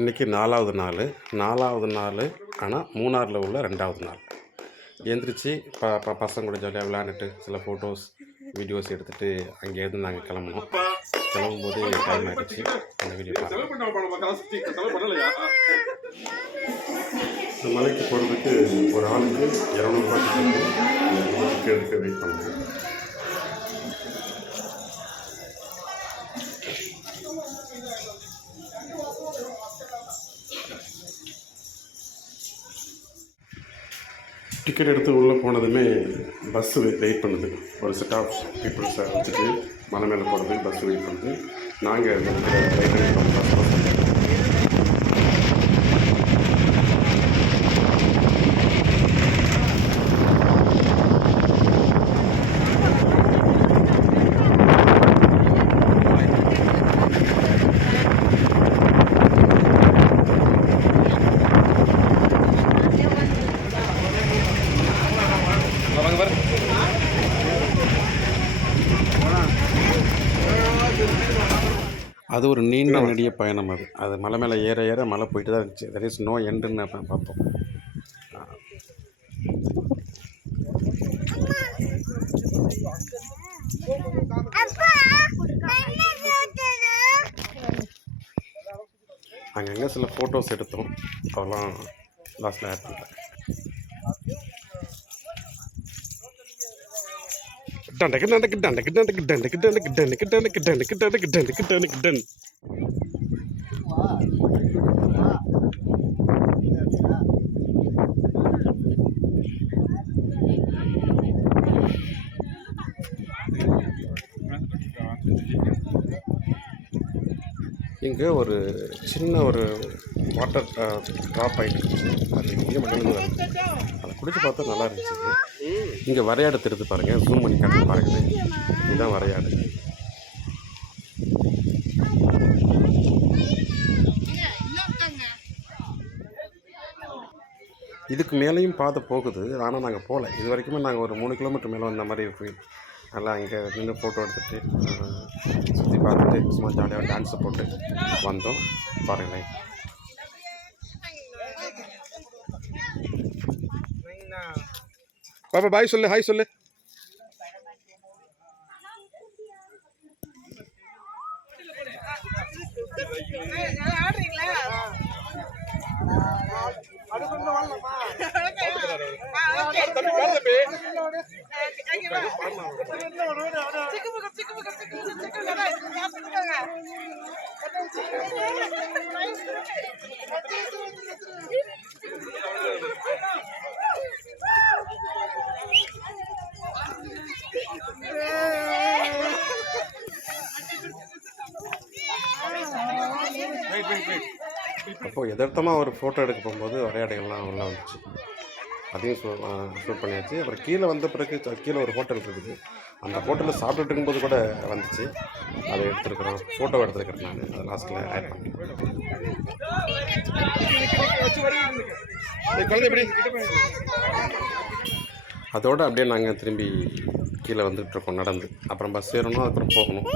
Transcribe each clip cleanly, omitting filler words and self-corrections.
இன்றைக்கி 4வது நாள். ஆனால் மூணாரில் உள்ள 2வது நாள். எழுந்திரிச்சு பசங்க கூட ஜாலியாக விளையாண்டுட்டு சில ஃபோட்டோஸ் வீடியோஸ் எடுத்துகிட்டு அங்கேருந்து நாங்கள் கிளம்புனோம். கிளம்பும்போது டைம் ஆகிடுச்சு. அந்த வீடியோ இந்த மலைக்கு போகிறதுக்கு ஒரு ஆளுக்கு 200 ரூபாய்க்கு எடுக்க வெயிட் பண்ணுறேன். டிக்கெட் எடுத்து உள்ளே போனதுமே பஸ்ஸு வெயிட் பண்ணுது. ஒரு செட் ஆஃப் பீப்புள்ஸை வச்சுட்டு மலை மேலே போகிறதுக்கு பஸ்ஸு வெயிட் பண்ணுது. நாங்கள் அது ஒரு நீண்ட நெடிய பயணம். அது மலை மேலே ஏற மலை போயிட்டு தான் இருந்துச்சு. தட் இஸ் நோ எண்டுன்னு பார்த்தோம். அங்கங்கே சில ஃபோட்டோஸ் எடுத்தோம். அதெல்லாம் லாஸ்ட்டில் ஆட் பண்ணுறேன். இங்கே ஒரு சின்ன ஒரு வாட்டர் ட்ராப் ஆகிட்டு அது இங்கே மட்டும் அதை குடிச்சு பார்த்தா நல்லா இருந்துச்சு. இங்கே வரையாடு தெரிஞ்சு பாருங்கள், ஜூம் பண்ணி காட்டு பாருங்கள். இதுதான் வரையாடு. இதுக்கு மேலேயும் பாதை போகுது, ஆனால் நாங்கள் போகல. இது வரைக்குமே நாங்கள் ஒரு 3 கிலோமீட்டர் மேலே வந்த மாதிரி ஃபீல். நல்லா இங்கே நின்று ஃபோட்டோ எடுத்துகிட்டு சுற்றி பார்த்துட்டு சும்மா ஜாலியாக டான்ஸை போட்டு வந்தோம். பாருங்களேன். பாப்பா பாய் சொல்லு, ஹாய் சொல்லு. அப்போது எதார்த்தமாக ஒரு ஃபோட்டோ எடுக்க போகும்போது வரையாடைகள்லாம் உள்ள வந்துச்சு. அதையும் ஷூட் பண்ணியாச்சு. அப்புறம் கீழே வந்த பிறகு கீழே ஒரு ஹோட்டல் இருக்குது. அந்த ஹோட்டலில் சாப்பிட்டுட்டு இருக்கும்போது கூட வந்துச்சு. அதை எடுத்துருக்குறோம், ஃபோட்டோ எடுத்துருக்கிறேன் நான். அதை லாஸ்ட்டில் ஆட் பண்ணேன். அதோடு அப்படியே நாங்கள் திரும்பி கீழே வந்துட்டுருக்கோம் நடந்து. அப்புறம் பஸ் ஏறணும், அப்புறம் போகணும்.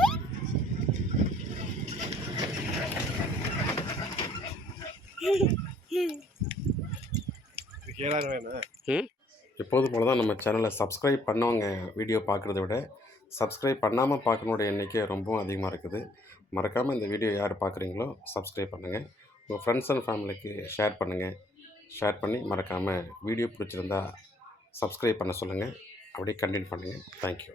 எப்போது போல தான் நம்ம சேனலை சப்ஸ்கிரைப் பண்ணவங்க வீடியோ பார்க்குறத விட சப்ஸ்கிரைப் பண்ணாமல் பார்க்கணுடைய எண்ணிக்கை ரொம்பவும் அதிகமாக இருக்குது. மறக்காமல் இந்த வீடியோ யார் பார்க்குறீங்களோ சப்ஸ்கிரைப் பண்ணுங்கள். உங்கள் ஃப்ரெண்ட்ஸ் அண்ட் ஃபேமிலிக்கு ஷேர் பண்ணுங்கள். ஷேர் பண்ணி மறக்காமல் வீடியோ பிடிச்சிருந்தா சப்ஸ்கிரைப் பண்ண சொல்லுங்கள். அப்படியே கண்டினியூ பண்ணுங்கள். தேங்க்யூ.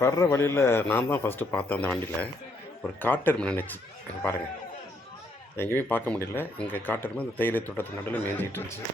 வர்ற வழியில் நான் தான் ஃபஸ்ட்டு பார்த்தேன் அந்த வண்டியில் ஒரு காட்டெருமை நின்றுச்சு. இங்கே பாருங்கள், எங்கேயுமே பார்க்க முடியல. இங்கே காட்டெருமை அந்த தேயிலை தோட்டத்து நடுவில் மேய்ஞ்சிட்டு இருந்துச்சு.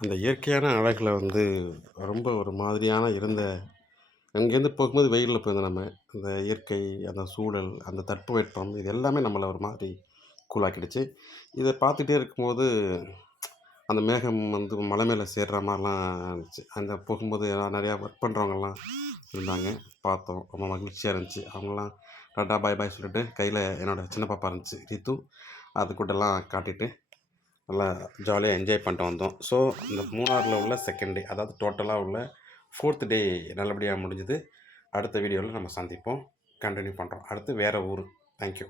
அந்த இயற்கையான அழகில் வந்து ரொம்ப ஒரு மாதிரியான இருந்த அங்கேருந்து போகும்போது வெயிலில் போயிருந்தோம் நம்ம. அந்த இயற்கை, அந்த சூழல், அந்த தட்பவெப்பம் இது எல்லாமே நம்மள ஒரு மாதிரி கூலாக்கிடுச்சு. இத பார்த்துட்டே இருக்கும்போது, அந்த மேகம் வந்து மலை மேல சேர்ற மாரிலாம் இருந்துச்சு. அந்த போகும்போது நிறையா ஒர்க் பண்ணுறவங்கலாம் இருந்தாங்க. பார்த்தோம். ரொம்ப மகிழ்ச்சியா இருந்துச்சு. அவங்கலாம் டாட்டா, பாய் பாய் சொல்லிட்டு கையில என்னோட சின்ன பாப்பா இருந்துச்சு, ரித்து. அது கூடலாம் காட்டிட்டு நல்லா ஜாலியாக என்ஜாய் பண்ணிட்டு வந்தோம். ஸோ இந்த மூணாறில் உள்ள செகண்ட் டே, அதாவது டோட்டலாக உள்ள 4th டே நல்லபடியாக முடிஞ்சுது. அடுத்த வீடியோவில் நம்ம சந்திப்போம். கண்டினியூ பண்ணுறோம். அடுத்து வேறு ஊர். தேங்க்யூ.